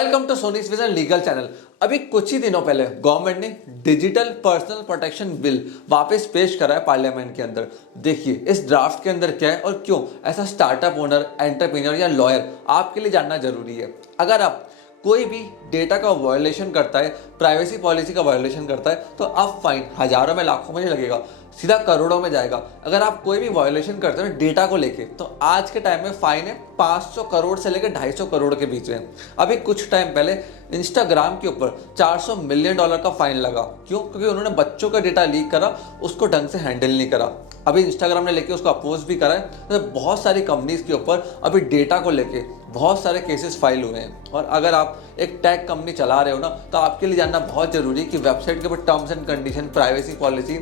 Welcome to Sony's vision legal channel. अभी कुछ ही दिनों पहले गवर्नमेंट ने डिजिटल पर्सनल प्रोटेक्शन बिल वापस पेश करा है पार्लियामेंट के अंदर। देखिए इस ड्राफ्ट के अंदर क्या है और क्यों ऐसा स्टार्टअप ओनर, एंटरप्रेन्योर या लॉयर आपके लिए जानना जरूरी है। अगर आप कोई भी डेटा का वायोलेशन करता है, प्राइवेसी पॉलिसी का वायोलेशन करता है, तो अब फाइन हजारों में लाखों में नहीं लगेगा, सीधा करोड़ों में जाएगा। अगर आप कोई भी वायोलेशन करते हो डेटा को लेके, तो आज के टाइम में फाइन है 500 करोड़ से लेकर 250 करोड़ के बीच में। अभी कुछ टाइम पहले इंस्टाग्राम के ऊपर $400 मिलियन का फाइन लगा। क्यों? क्योंकि उन्होंने बच्चों का डेटा लीक करा, उसको ढंग से हैंडल नहीं करा। अभी इंस्टाग्राम ने लेके उसको अपोज भी करा है। तो बहुत सारी कंपनीज के ऊपर अभी डेटा को लेके बहुत सारे केसेस फाइल हुए हैं। और अगर आप एक टेक कंपनी चला रहे हो ना, तो आपके लिए जानना बहुत जरूरी है कि वेबसाइट के ऊपर terms and condition, privacy policy,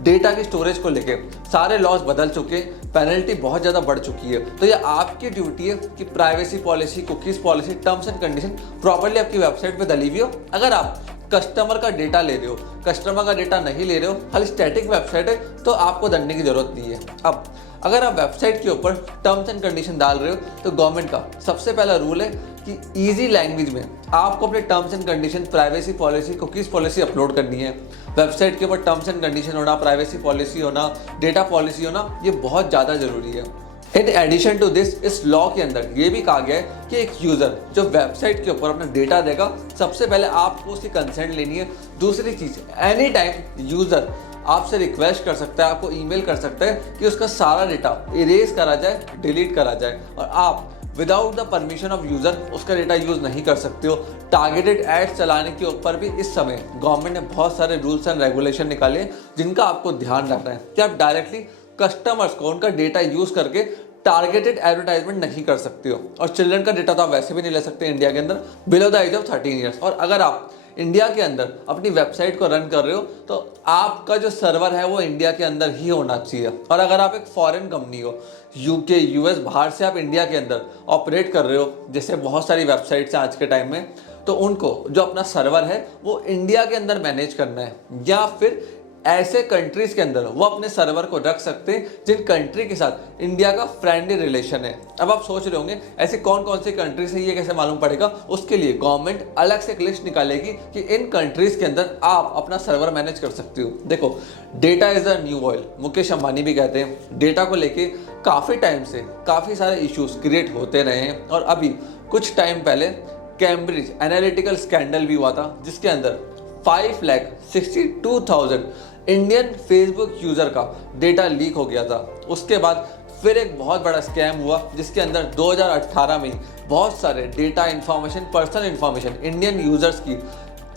data की स्टोरेज को लेके सारे लॉज बदल चुके, पेनल्टी बहुत ज़्यादा बढ़ चुकी है। तो ये आपकी ड्यूटी है कि privacy policy, cookies policy, terms and condition properly आपकी वेबसाइट पे डली हुई हो। अगर आप कस्टमर का डेटा ले रहे हो, कस्टमर का डेटा नहीं ले रहे हो, खाली स्टैटिक वेबसाइट है, तो आपको डरने की जरूरत नहीं है। अब अगर आप वेबसाइट के ऊपर टर्म्स एंड कंडीशन डाल रहे हो, तो गवर्नमेंट का सबसे पहला रूल है कि इजी लैंग्वेज में आपको अपने terms and condition, privacy policy, cookies policy upload करनी है। वेबसाइट के ऊपर टर्म्स एंड कंडीशन होना, प्राइवेसी पॉलिसी होना, डेटा पॉलिसी होना, ये बहुत ज़्यादा जरूरी है। इन एडिशन टू दिस, इस लॉ के अंदर ये भी कहा गया है कि एक यूज़र जो वेबसाइट के ऊपर अपना डेटा देगा, सबसे पहले आपको उसकी कंसेंट लेनी है। दूसरी चीज़, एनी टाइम यूज़र आपसे रिक्वेस्ट कर सकता है, आपको ईमेल कर सकता है कि उसका सारा डेटा इरेज करा जाए, डिलीट करा जाए, और आप without the permission of user उसका डेटा यूज़ नहीं कर सकते हो। टारगेटेड एड्स चलाने के ऊपर भी इस समय गवर्नमेंट ने बहुत सारे रूल्स एंड रेगुलेशन निकाले हैं, जिनका आपको ध्यान रखना है कि आप डायरेक्टली कस्टमर्स को उनका डेटा यूज़ करके टारगेटेड एडवर्टाइजमेंट नहीं कर सकते हो। और चिल्ड्रन का डेटा तो आप वैसे भी नहीं ले सकते इंडिया के अंदर below the age of 13 years. और अगर आप इंडिया के अंदर अपनी वेबसाइट को रन कर रहे हो, तो आपका जो सर्वर है वो इंडिया के अंदर ही होना चाहिए। और अगर आप एक फॉरेन कंपनी हो, यूके, यूएस, बाहर से आप इंडिया के अंदर ऑपरेट कर रहे हो, जैसे बहुत सारी वेबसाइट्स हैं आज के टाइम में, तो उनको जो अपना सर्वर है वो इंडिया के अंदर मैनेज करना है, या फिर ऐसे कंट्रीज के अंदर वो अपने सर्वर को रख सकते हैं जिन कंट्री के साथ इंडिया का फ्रेंडली रिलेशन है। अब आप सोच रहे होंगे ऐसी कौन कौन सी कंट्रीज है, ये कैसे मालूम पड़ेगा? उसके लिए गवर्नमेंट अलग से एक लिस्ट निकालेगी कि इन कंट्रीज के अंदर आप अपना सर्वर मैनेज कर सकते हो। देखो, data is the new oil, Mukesh Ambani भी कहते हैं। डेटा को लेके काफ़ी टाइम से काफ़ी सारे इश्यूज क्रिएट होते रहे हैं, और अभी कुछ टाइम पहले कैम्ब्रिज एनालिटिकल स्कैंडल भी हुआ था, जिसके अंदर 5,62,000 इंडियन फेसबुक यूज़र का डेटा लीक हो गया था। उसके बाद फिर एक बहुत बड़ा स्कैम हुआ, जिसके अंदर 2018 में बहुत सारे data information, personal information Indian users की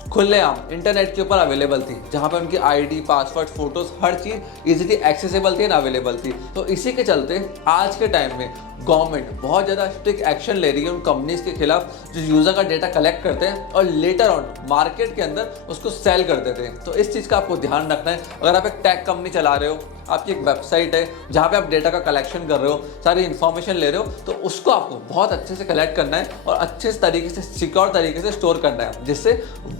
खुलेआम इंटरनेट के ऊपर अवेलेबल थी, जहां पे उनकी आईडी, पासवर्ड, फोटोज, हर चीज़ इजीली एक्सेसिबल थी एंड अवेलेबल थी। तो इसी के चलते आज के टाइम में गवर्नमेंट बहुत ज़्यादा स्ट्रिक्ट एक्शन ले रही है उन कंपनीज के खिलाफ जो यूज़र का डेटा कलेक्ट करते हैं और लेटर ऑन मार्केट के अंदर उसको सेल कर देते हैं। तो इस चीज़ का आपको ध्यान रखना है। अगर आप एक टेक कंपनी चला रहे हो, आपकी एक वेबसाइट है जहाँ पे आप डेटा का कलेक्शन कर रहे हो, सारी इन्फॉर्मेशन ले रहे हो, तो उसको आपको बहुत अच्छे से कलेक्ट करना है और अच्छे तरीके से, सिक्योर तरीके से स्टोर करना है, जिससे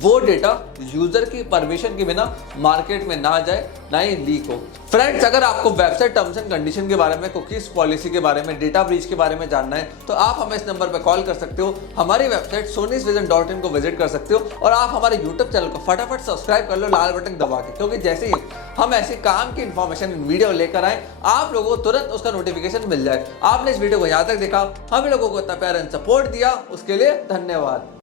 वो डेटा यूज़र की परमिशन के बिना मार्केट में ना जाए, ना ही लीक हो। फ्रेंड्स, अगर आपको वेबसाइट टर्म्स एंड कंडीशन के बारे में, कुकीज़ पॉलिसी के बारे में, डेटा ब्रीच के बारे में जानना है, तो आप हमें इस नंबर पर कॉल कर सकते हो। हमारी वेबसाइट sonysvision.in को विजिट कर सकते हो, और आप हमारे यूट्यूब चैनल को फटाफट सब्सक्राइब कर लो लाल बटन दबा के, क्योंकि जैसे ही हम ऐसे काम की इन्फॉर्मेशन वीडियो लेकर आए, आप लोगों को तुरंत उसका नोटिफिकेशन मिल जाए। आपने इस वीडियो को यहाँ तक देखा, हम लोगों को इतना प्यार एंड सपोर्ट दिया, उसके लिए धन्यवाद।